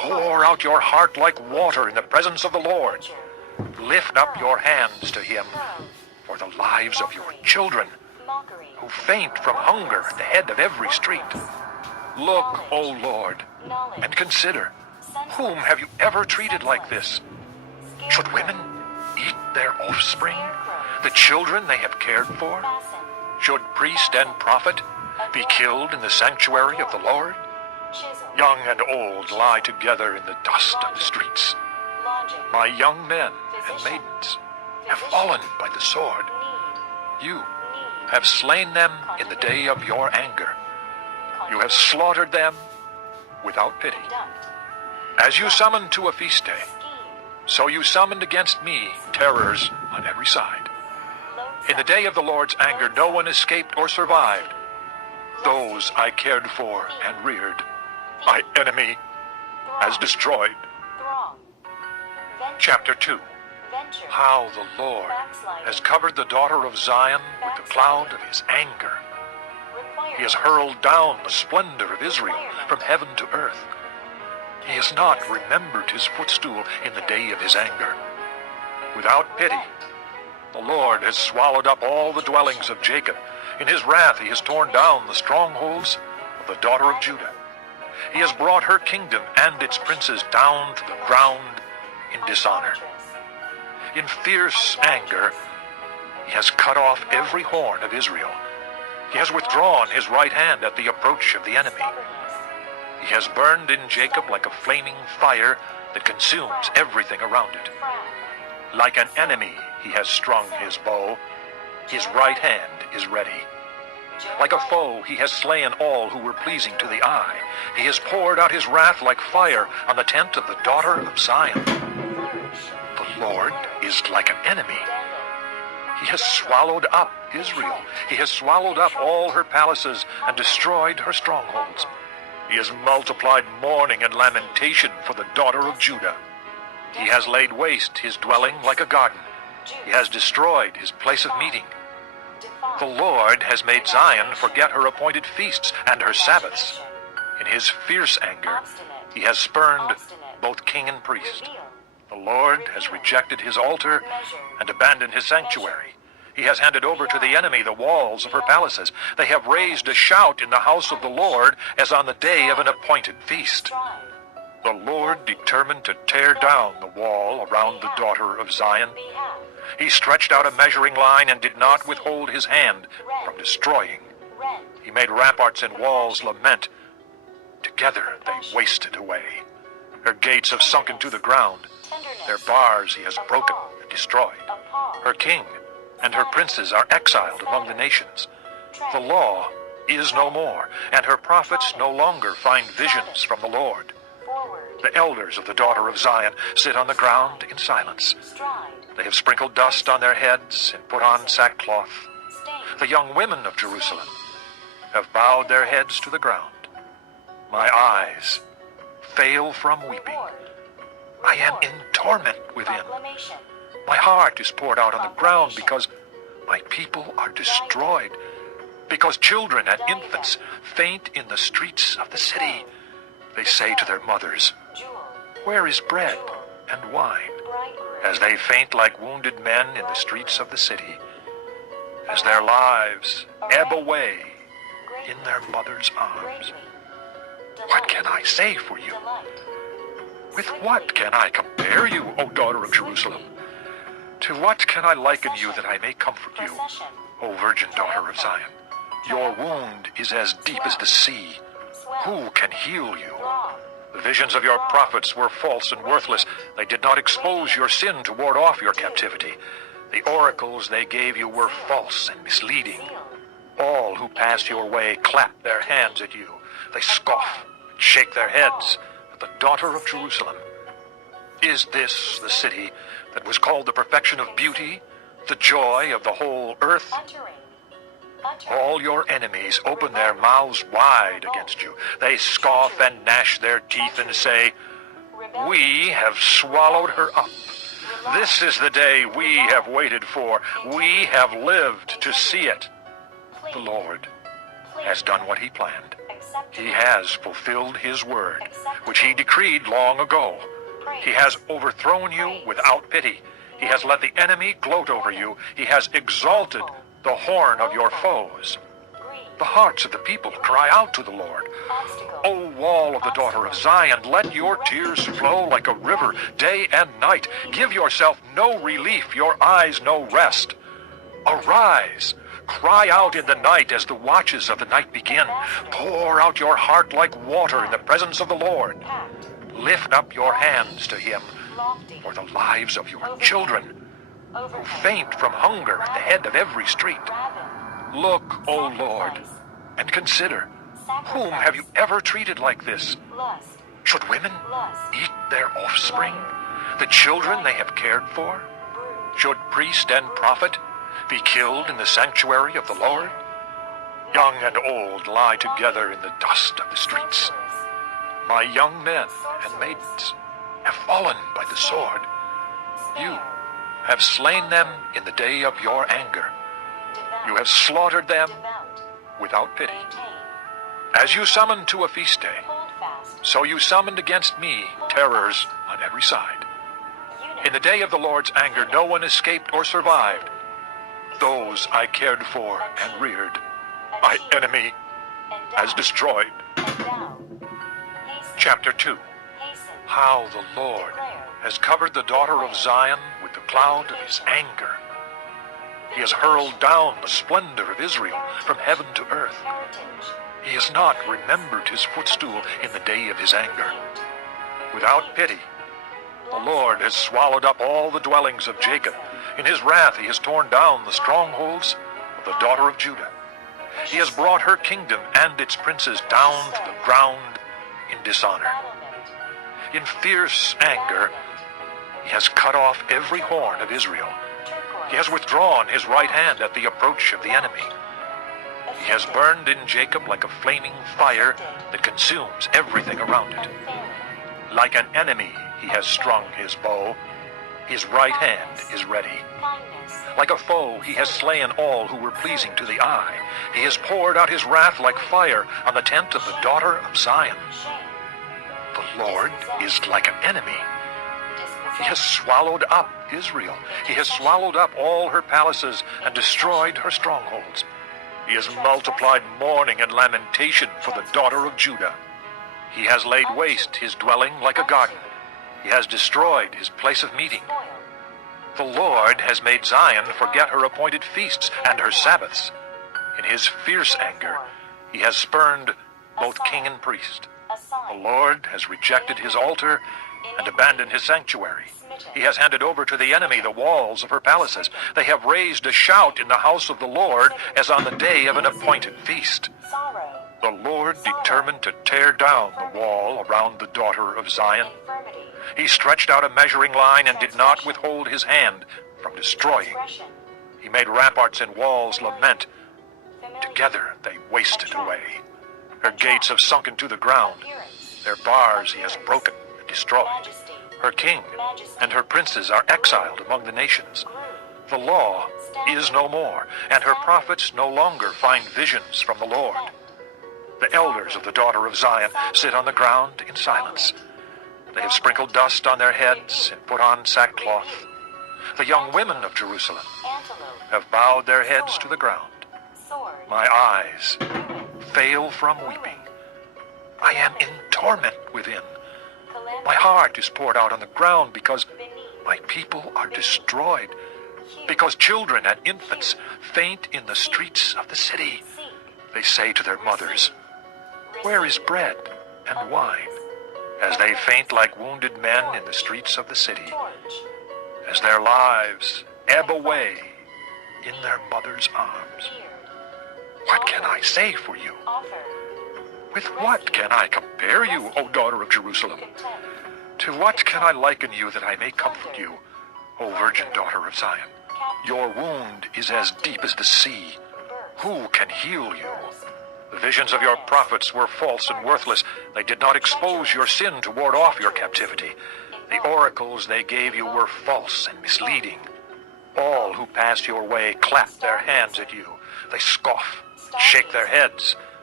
Pour out your heart like water in the presence of the Lord. Lift up your hands to him for the lives of your children, who faint from hunger at the head of every street. Look, O Lord, and consider, whom have you ever treated like this? Should women eat their offspring, the children they have cared for? Should priest and prophet be killed in the sanctuary of the Lord? Young and old lie together in the dust of the streets. My young men and maidens have fallen by the sword. You have slain them in the day of your anger. You have slaughtered them without pity. As you summoned to a feast day, so you summoned against me terrors on every side. In the day of the Lord's anger, no one escaped or survived. Those I cared for and reared, my enemy has destroyed. Chapter 2. How the Lord has covered the daughter of Zion with the cloud of his anger. He has hurled down the splendor of Israel from heaven to earth. He has not remembered his footstool in the day of his anger. Without pity, the Lord has swallowed up all the dwellings of Jacob. In his wrath he has torn down the strongholds of the daughter of Judah. He has brought her kingdom and its princes down to the ground in dishonor. In fierce anger, he has cut off every horn of Israel. He has withdrawn his right hand at the approach of the enemy. He has burned in Jacob like a flaming fire that consumes everything around it. Like an enemy, he has strung his bow. His right hand is ready. Like a foe, he has slain all who were pleasing to the eye. He has poured out his wrath like fire on the tent of the daughter of Zion. The Lord is like an enemy. He has swallowed up Israel. He has swallowed up all her palaces and destroyed her strongholds. He has multiplied mourning and lamentation for the daughter of Judah. He has laid waste his dwelling like a garden. He has destroyed his place of meeting. The Lord has made Zion forget her appointed feasts and her Sabbaths. In his fierce anger, he has spurned both king and priest. The Lord has rejected his altar and abandoned his sanctuary. He has handed over to the enemy the walls of her palaces. They have raised a shout in the house of the Lord as on the day of an appointed feast. The Lord determined to tear down the wall around the daughter of Zion. He stretched out a measuring line and did not withhold his hand from destroying. He made ramparts and walls lament. Together they wasted away. Her gates have sunken to the ground. Their bars he has broken and destroyed. Her king and her princes are exiled among the nations. The law is no more, and her prophets no longer find visions from the Lord. The elders of the daughter of Zion sit on the ground in silence. They have sprinkled dust on their heads and put on sackcloth. The young women of Jerusalem have bowed their heads to the ground. My eyes fail from weeping. I am in torment within. My heart is poured out on the ground because my people are destroyed, because children and infants faint in the streets of the city. They say to their mothers, "Where is bread and wine?" As they faint like wounded men in the streets of the city, as their lives ebb away in their mother's arms. What can I say for you? With what can I compare you, O daughter of Jerusalem? To what can I liken you that I may comfort you, O virgin daughter of Zion? Your wound is as deep as the sea. Who can heal you? The visions of your prophets were false and worthless. They did not expose your sin to ward off your captivity. The oracles they gave you were false and misleading. All who pass your way clap their hands at you. They scoff and shake their heads at the daughter of Jerusalem. Is this the city that was called the perfection of beauty, the joy of the whole earth? All your enemies open their mouths wide against you. They scoff and gnash their teeth and say, "We have swallowed her up. This is the day we have waited for. We have lived to see it." The Lord has done what he planned. He has fulfilled his word, which he decreed long ago. He has overthrown you without pity. He has let the enemy gloat over you. He has exalted the horn of your foes. The hearts of the people cry out to the Lord. O wall of the daughter of Zion, let your tears flow like a river day and night. Give yourself no relief, your eyes no rest. Arise, cry out in the night as the watches of the night begin. Pour out your heart like water in the presence of the Lord. Lift up your hands to him for the lives of your children, who faint from hunger at the head of every street. Look, O Lord, and consider, whom have you ever treated like this? Should women eat their offspring, the children they have cared for? Should priest and prophet be killed in the sanctuary of the Lord? Young and old lie together in the dust of the streets. My young men and maidens have fallen by the sword. You have slain them in the day of your anger. You have slaughtered them without pity. As you summoned to a feast day, so you summoned against me terrors on every side. In the day of the Lord's anger, no one escaped or survived. Those I cared for and reared, my enemy has destroyed. Chapter 2. How the Lord has covered the daughter of Zion with the cloud of his anger. He has hurled down the splendor of Israel from heaven to earth. He has not remembered his footstool in the day of his anger. Without pity, the Lord has swallowed up all the dwellings of Jacob. In his wrath he has torn down the strongholds of the daughter of Judah. He has brought her kingdom and its princes down to the ground in dishonor. In fierce anger, he has cut off every horn of Israel. He has withdrawn his right hand at the approach of the enemy. He has burned in Jacob like a flaming fire that consumes everything around it. Like an enemy, he has strung his bow. His right hand is ready. Like a foe, he has slain all who were pleasing to the eye. He has poured out his wrath like fire on the tent of the daughter of Zion. The Lord is like an enemy. He has swallowed up Israel. He has swallowed up all her palaces and destroyed her strongholds. He has multiplied mourning and lamentation for the daughter of Judah. He has laid waste his dwelling like a garden. He has destroyed his place of meeting. The Lord has made Zion forget her appointed feasts and her Sabbaths. In his fierce anger, he has spurned both king and priest. The Lord has rejected his altar and abandoned his sanctuary. He has handed over to the enemy the walls of her palaces. They have raised a shout in the house of the Lord as on the day of an appointed feast. The Lord determined to tear down the wall around the daughter of Zion. He stretched out a measuring line and did not withhold his hand from destroying. He made ramparts and walls lament. Together they wasted away. Her gates have sunk into the ground. Their bars he has broken and destroyed. Her king and her princes are exiled among the nations. The law is no more, and her prophets no longer find visions from the Lord. The elders of the daughter of Zion sit on the ground in silence. They have sprinkled dust on their heads and put on sackcloth. The young women of Jerusalem have bowed their heads to the ground. My eyes fail from weeping. I am in torment within. My heart is poured out on the ground because my people are destroyed, because children and infants faint in the streets of the city. They say to their mothers, "Where is bread and wine?" As they faint like wounded men in the streets of the city, as their lives ebb away in their mother's arms. What can I say for you? With what can I compare you, O daughter of Jerusalem? To what can I liken you that I may comfort you, O virgin daughter of Zion? Your wound is as deep as the sea. Who can heal you? The visions of your prophets were false and worthless. They did not expose your sin to ward off your captivity. The oracles they gave you were false and misleading. All who pass your way clap their hands at you. They scoff, shake their heads,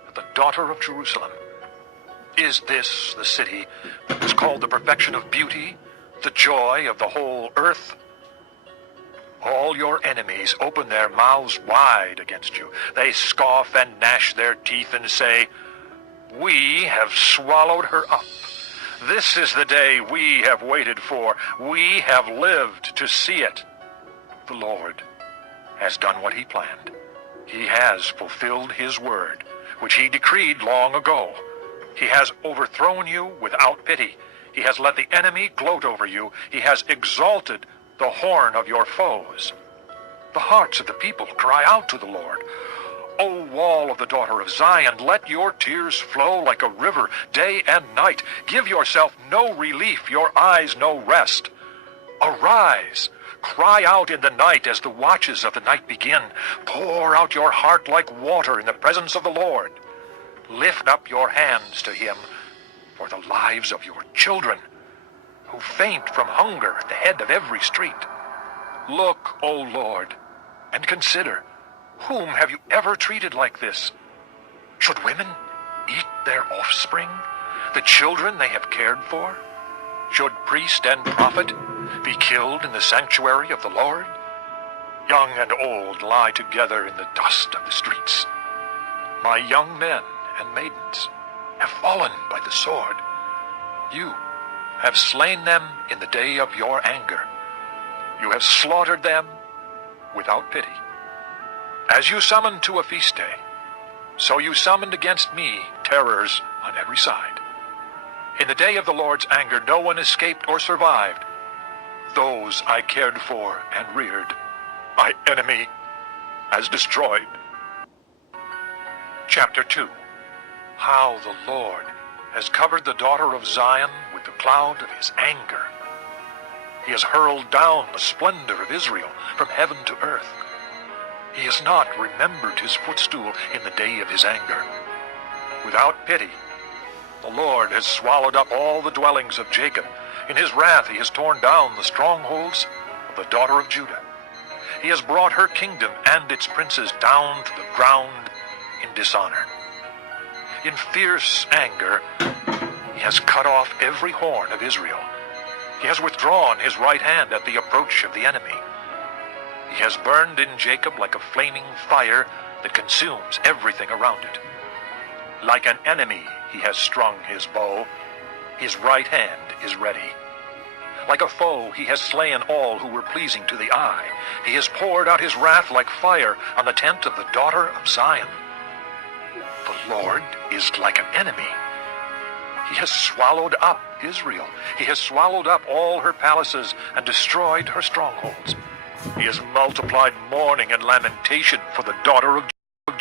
the daughter of Jerusalem. Is this the city that was called the perfection of beauty, the joy of the whole earth? All your enemies open their mouths wide against you. They scoff and gnash their teeth and say, "We have swallowed her up. This is the day we have waited for. We have lived to see it." The Lord has done what he planned. He has fulfilled his word, which he decreed long ago. He has overthrown you without pity. He has let the enemy gloat over you. He has exalted the horn of your foes. The hearts of the people cry out to the Lord. O wall of the daughter of Zion, let your tears flow like a river day and night. Give yourself no relief, your eyes no rest. Arise, cry out in the night as the watches of the night begin. Pour out your heart like water in the presence of the Lord. Lift up your hands to him for the lives of your children, who faint from hunger at the head of every street. Look, O Lord, and consider, whom have you ever treated like this? Should women eat their offspring, the children they have cared for? Should priest and prophet be killed in the sanctuary of the Lord? Young and old lie together in the dust of the streets. My young men and maidens have fallen by the sword. You have slain them in the day of your anger. You have slaughtered them without pity. As you summoned to a feast day, so you summoned against me terrors on every side. In the day of the Lord's anger, no one escaped or survived. Those I cared for and reared, my enemy has destroyed. Chapter 2. How the Lord has covered the daughter of Zion with the cloud of his anger. He has hurled down the splendor of Israel from heaven to earth. He has not remembered his footstool in the day of his anger. Without pity, the Lord has swallowed up all the dwellings of Jacob. In his wrath he has torn down the strongholds of the daughter of Judah. He has brought her kingdom and its princes down to the ground in dishonor. In fierce anger, he has cut off every horn of Israel. He has withdrawn his right hand at the approach of the enemy. He has burned in Jacob like a flaming fire that consumes everything around it. Like an enemy, he has strung his bow. His right hand is ready. Like a foe, he has slain all who were pleasing to the eye. He has poured out his wrath like fire on the tent of the daughter of Zion. The Lord is like an enemy. He has swallowed up Israel. He has swallowed up all her palaces and destroyed her strongholds. He has multiplied mourning and lamentation for the daughter of